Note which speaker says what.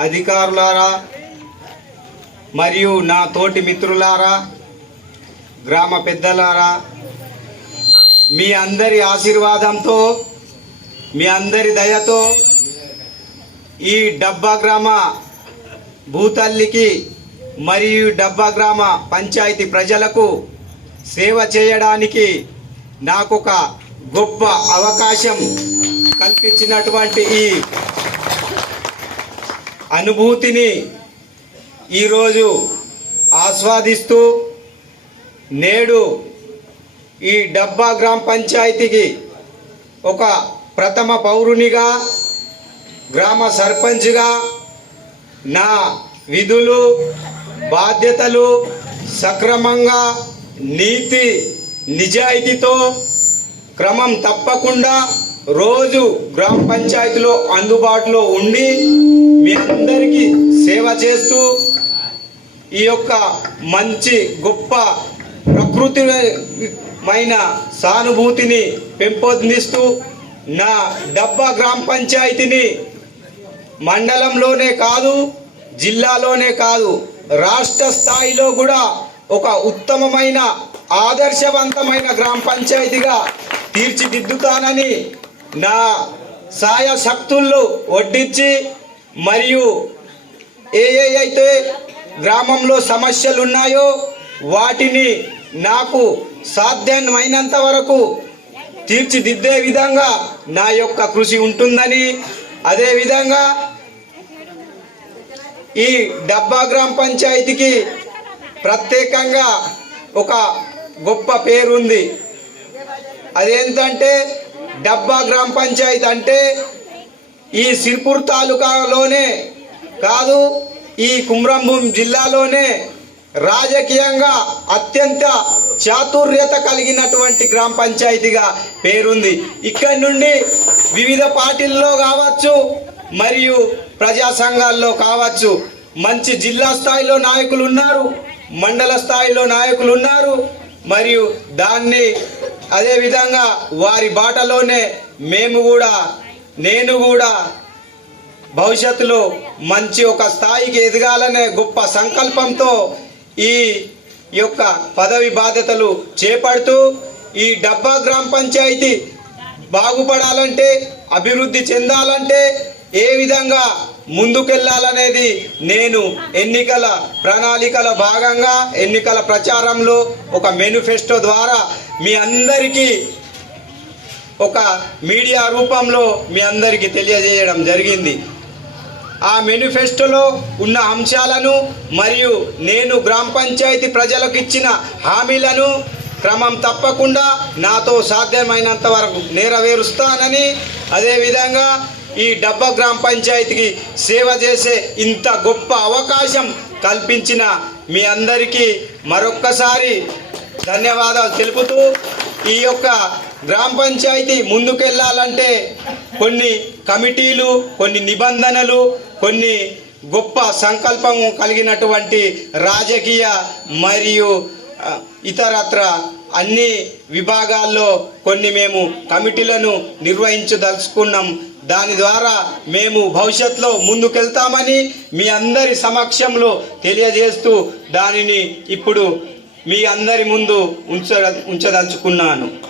Speaker 1: అధికారులారా మరియు నా తోటి మిత్రులారా గ్రామ పెద్దలారా మీ అందరి ఆశీర్వాదంతో మీ అందరి దయతో ఈ డబ్బా గ్రామ భూతల్లికి మరియు డబ్బా గ్రామ పంచాయతీ ప్రజలకు సేవ చేయడానికి నాకు ఒక గొప్ప అవకాశం కల్పించినటువంటి ఈ అనుభూతిని ఈరోజు ఆస్వాదిస్తూ నేడు ఈ డబ్బా గ్రామ పంచాయతీకి ఒక ప్రథమ పౌరునిగా గ్రామ సర్పంచ్గా నా విధులు బాధ్యతలు సక్రమంగా నీతి నిజాయితీతో క్రమం తప్పకుండా రోజు గ్రామ పంచాయతీలో అందుబాటులో ఉండి మీ అందరికీ సేవ చేస్తూ ఈ యొక్క మంచి గొప్ప ప్రకృతిమైన సానుభూతిని పెంపొందిస్తూ నా డబ్బా గ్రామ పంచాయతీని మండలంలోనే కాదు జిల్లాలోనే కాదు రాష్ట్ర స్థాయిలో కూడా ఒక ఉత్తమమైన ఆదర్శవంతమైన గ్రామ పంచాయతీగా తీర్చిదిద్దుతానని నా సాయ వడ్డించి మరియు ఏ అయితే గ్రామంలో సమస్యలు ఉన్నాయో వాటిని నాకు సాధ్యమైనంత వరకు తీర్చిదిద్దే విధంగా నా యొక్క కృషి ఉంటుందని అదేవిధంగా ఈ డబ్బా గ్రామ పంచాయతీకి ప్రత్యేకంగా ఒక గొప్ప పేరుంది. అదేంటంటే డబ్బా గ్రామ పంచాయతీ అంటే ఈ సిర్పూర్ తాలూకాలోనే కాదు ఈ కుమ్రంభూం జిల్లాలోనే రాజకీయంగా అత్యంత చాతుర్యత కలిగినటువంటి గ్రామ పంచాయతీగా పేరుంది. ఇక్కడి నుండి వివిధ పార్టీల్లో కావచ్చు మరియు ప్రజా సంఘాల్లో కావచ్చు మంచి జిల్లా స్థాయిలో నాయకులు ఉన్నారు మండల స్థాయిలో నాయకులు ఉన్నారు మరియు దాన్ని అదేవిధంగా వారి బాటలోనే మేము కూడా నేను కూడా భవిష్యత్తులో మంచి ఒక స్థాయికి ఎదగాలనే గొప్ప సంకల్పంతో ఈ యొక్క పదవి బాధ్యతలు చేపడుతూ ఈ డబ్బా గ్రామ పంచాయతీ బాగుపడాలంటే అభివృద్ధి చెందాలంటే ఏ విధంగా ముందుకెళ్ళాలనేది నేను ఎన్నికల ప్రణాళికల భాగంగా ఎన్నికల ప్రచారంలో ఒక మేనిఫెస్టో ద్వారా మీ అందరికీ ఒక మీడియా రూపంలో మీ అందరికీ తెలియజేయడం జరిగింది. ఆ మేనిఫెస్టోలో ఉన్న అంశాలను మరియు నేను గ్రామ పంచాయతీ ప్రజలకు ఇచ్చిన హామీలను క్రమం తప్పకుండా నాతో సాధ్యమైనంత వరకు నెరవేరుస్తానని అదేవిధంగా ఈ డబ్బా గ్రామ పంచాయతీకి సేవ చేసే ఇంత గొప్ప అవకాశం కల్పించిన మీ అందరికీ మరొక్కసారి ధన్యవాదాలు తెలుపుతూ ఈ యొక్క గ్రామ పంచాయతీ ముందుకెళ్ళాలంటే కొన్ని కమిటీలు కొన్ని నిబంధనలు కొన్ని గొప్ప సంకల్పము కలిగినటువంటి రాజకీయ మరియు ఇతరత్ర అన్ని విభాగాల్లో కొన్ని మేము కమిటీలను నిర్వహించదలుచుకున్నాం. దాని ద్వారా మేము భవిష్యత్తులో ముందుకెళ్తామని మీ అందరి సమక్షంలో తెలియజేస్తూ దానిని ఇప్పుడు మీ అందరి ముందు ఉంచ ఉంచదలుచుకున్నాను.